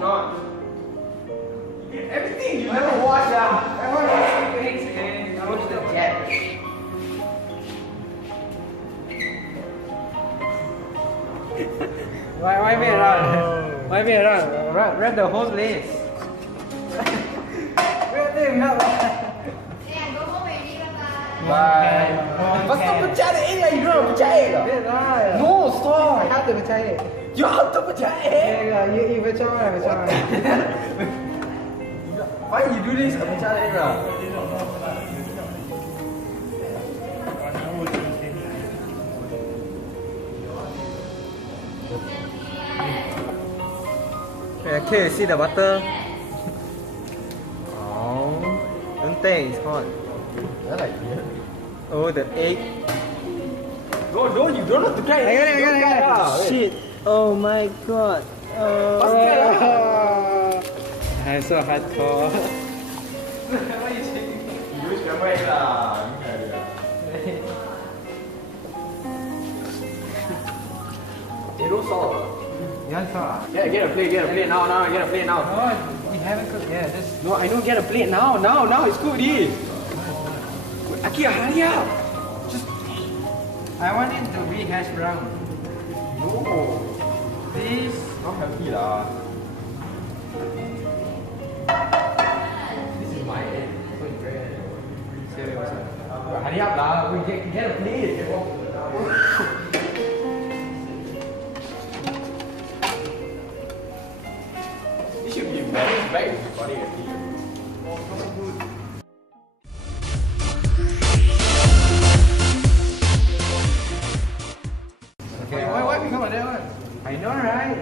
not. Everything you never watch, I want to watch things again. Go to the jet. Why we run? Why we run? Read the whole list. Read them up. Bye. Basta percaya lah, you don't percaya lah. No, stop. I have to percaya. You have to percaya. You percaya, percaya. Why you do this? Percaya lah. Okay, see the butter. Oh, don't think it's hot. I like it. Oh, the egg. No, you don't have to try it. Shit. Oh my god. I'm so hardcore. Why you shaking? You use camera lah. You don't saw. You want saw? Yeah, get a plate now, get a plate now. No, we haven't cooked yet. No, I know, get a plate now, it's cooked already. Akia, hurry up! Just... I want it to be hash brown. No. Please. Not healthy lah. This is my end. So it's very... Hurry up lah, we get a plate. This should be back recording at least. Oh, so good. Why become like that one? I know, right?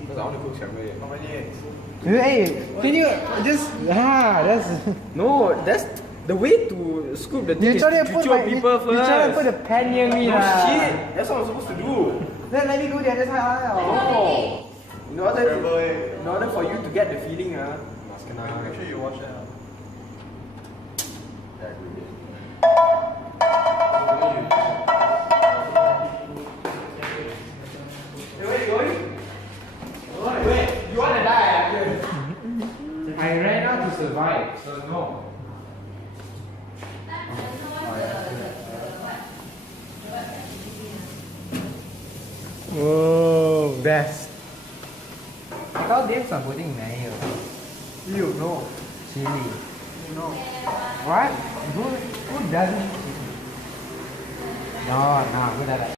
Because I want to cook shabu. How many eggs? Hey, can you just that's no, that's the way to scoop the thing is to show people first. You try to put the pan near me, no shit. That's what I'm supposed to do. Then let me go the other side. No. In order for you to get the feeling, make sure you watch that. Yeah, good. Wait, you wanna die? I ran out to survive, so no. Oh, best. How dim sum pudding này? You know. Chili. You know. What? Who doesn't? No, who doesn't?